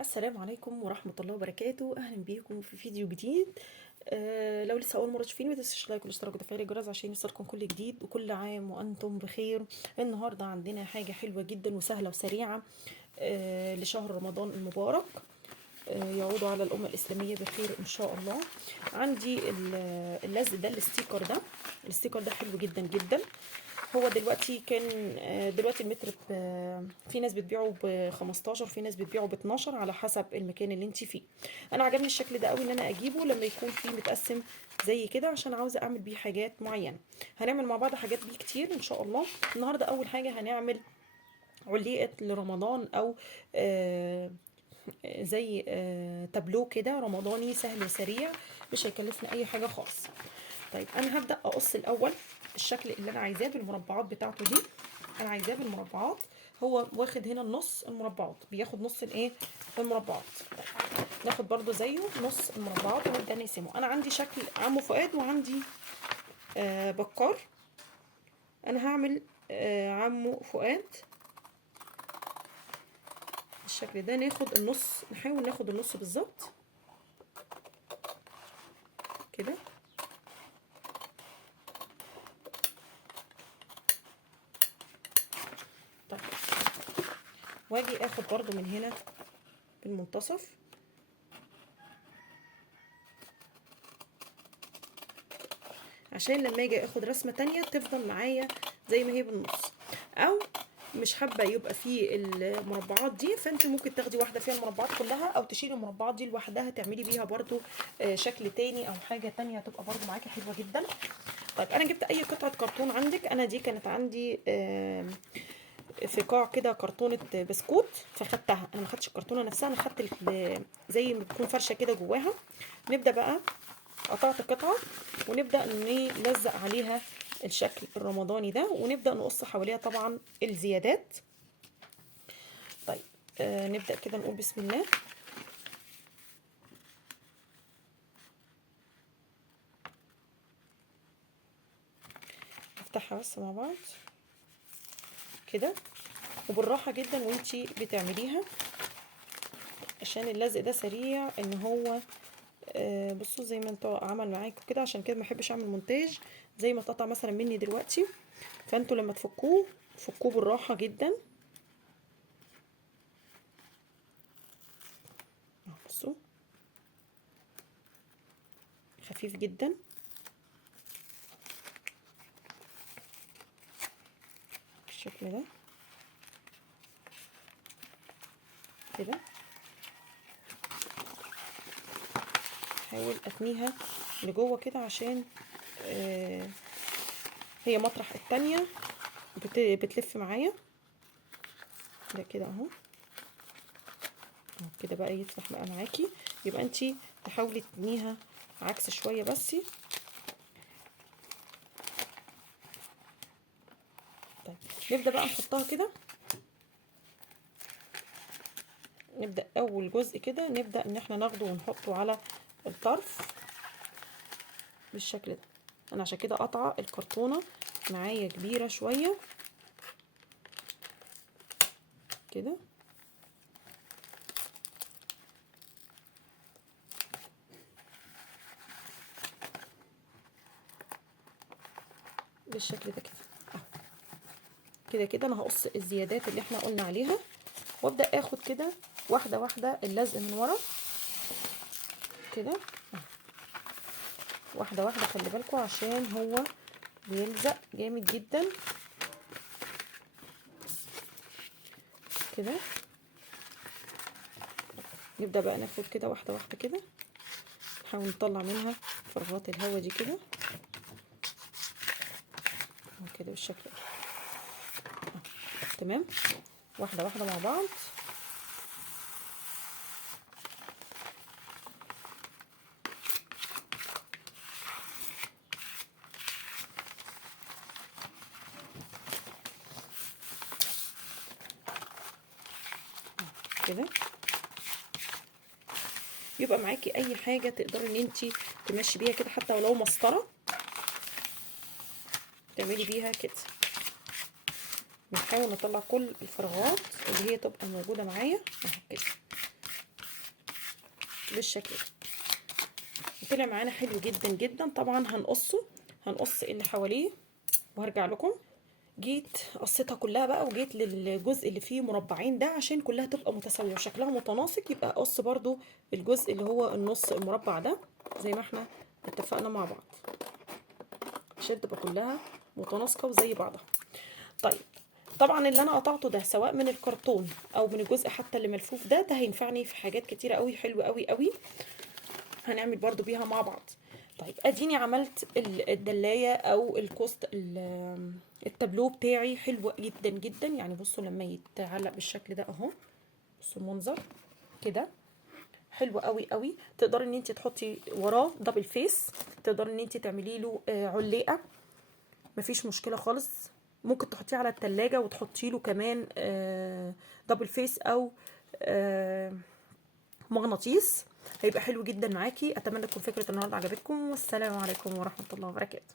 السلام عليكم ورحمة الله وبركاته. أهلا بيكم في فيديو جديد. لو لسه أول مرة تشوفيني ما تنسوش لايك والاشتراك وتفعيل الجرس عشان يوصلكم كل جديد، وكل عام وأنتم بخير. النهاردة عندنا حاجة حلوة جدا وسهلة وسريعة لشهر رمضان المبارك. يعود على الأمة الإسلامية بخير إن شاء الله. عندي اللزق ده، الاستيكر ده حلو جدا جدا. هو دلوقتي كان دلوقتي المتر في ناس بتبيعه ب15، في ناس بتبيعه ب12 على حسب المكان اللي انت فيه. انا عجبني الشكل ده قوي ان انا اجيبه لما يكون فيه متقسم زي كده، عشان عاوزه اعمل بيه حاجات معينه. هنعمل مع بعض حاجات بيه كتير ان شاء الله. النهارده اول حاجه هنعمل علقه لرمضان، او آه، زي تابلو كده رمضاني سهل وسريع، مش هيكلفنا اي حاجه خالص. طيب انا هبدا اقص الاول الشكل اللي انا عايزاه بالمربعات بتاعته دي. انا عايزاه بالمربعات. هو واخد هنا النص المربعات، بياخد نص الايه، المربعات. ناخد برضو زيه نص المربعات ونبدا نقسمه. انا عندي شكل عمو فؤاد وعندي بكار. انا هعمل عمو فؤاد بالشكل ده. ناخد النص، نحاول ناخد النص بالظبط كده. طيب واجي اخد برضو من هنا بالمنتصف، عشان لما اجي اخد رسمة تانية تفضل معايا زي ما هي بالنص. او مش حابة يبقى فيه المربعات دي، فانت ممكن تاخدي واحدة فيها المربعات كلها، او تشيلي المربعات دي لوحدها تعملي بيها برضو شكل تاني او حاجة تانية هتبقى برضو معاكي حلوة جدا. طيب انا جبت اي قطعة كرتون عندك. انا دي كانت عندي في قاع كده كرتونة بسكوت، فخدتها. انا ما خدتش الكرتونة نفسها، انا خدت زي ما بتكون فرشة كده جواها. نبدأ بقى، قطعت قطعة ونبدأ نلزق عليها الشكل الرمضاني ده، ونبدأ نقص حواليها طبعا الزيادات. طيب نبدأ كده نقول بسم الله. نفتحها بس مع بعض كده، وبالراحة جدا وانتي بتعمليها، عشان اللزق ده سريع ان هو بصوا زي ما انتوا عمل معاكم كده. عشان كده ما بحبش اعمل مونتاج زي ما اتقطع مثلا مني دلوقتي. فانتوا لما تفكوه فكوه بالراحة جدا. بصوا خفيف جدا بالشكل ده كده. احاول اتنيها لجوه كده، عشان هي مطرح التانية بتلف معايا ده كده اهو. كده بقى يفتح بقى معاكي. يبقى انتي تحاولي تتنيها عكس شوية بس. طيب نبدأ بقى نحطها كده. نبدأ اول جزء كده، نبدأ ان احنا ناخده ونحطه على الطرف بالشكل ده. انا عشان كده قطعة الكرتونة معايا كبيرة شوية كده. بالشكل ده كده اهو. كده كده انا هقص الزيادات اللي احنا قلنا عليها، وابدأ اخد كده واحدة واحدة اللزق من ورا كده. واحدة واحدة، خلي بالكوا عشان هو بيلزق جامد جدا كده. نبدأ بقى ناخد كده واحدة واحدة كده، نحاول نطلع منها فراغات الهواء دي كده كده بالشكل ده. تمام، واحدة واحدة مع بعض كده. يبقى معاكي اي حاجة تقدري ان انتي تمشي بيها كده، حتى ولو مسطرة تعملي بيها كده. بنحاول نطلع كل الفراغات اللي هي تبقى موجودة معايا اهو كده. بالشكل ده. طلع معانا حلو جدا جدا. طبعا هنقص اللي حواليه وهرجع لكم. جيت قصيتها كلها بقى وجيت للجزء اللي فيه مربعين ده عشان كلها تبقى متساويه وشكلها متناسق. يبقى اقص برضو الجزء اللي هو النص المربع ده زي ما احنا اتفقنا مع بعض عشان تبقى كلها متناسقه وزي بعضها. طيب طبعا اللي انا قطعته ده سواء من الكرتون او من الجزء حتى اللي ملفوف ده هينفعني في حاجات كتيره قوي حلوه قوي قوي هنعمل برضو بيها مع بعض. طيب اديني عملت الدلايه او الكوست التابلو بتاعي حلو جدا جدا. يعني بصوا لما يتعلق بالشكل ده اهو، بصوا المنظر كده حلو قوي قوي. تقدري ان انت تحطي وراه دبل فيس، تقدري ان انت تعملي له علقه، مفيش مشكله خالص. ممكن تحطيه على التلاجة وتحطي له كمان دبل فيس او مغناطيس، هيبقى حلو جدا معاكي. اتمنى تكون فكره النهارده عجبتكم، والسلام عليكم ورحمه الله وبركاته.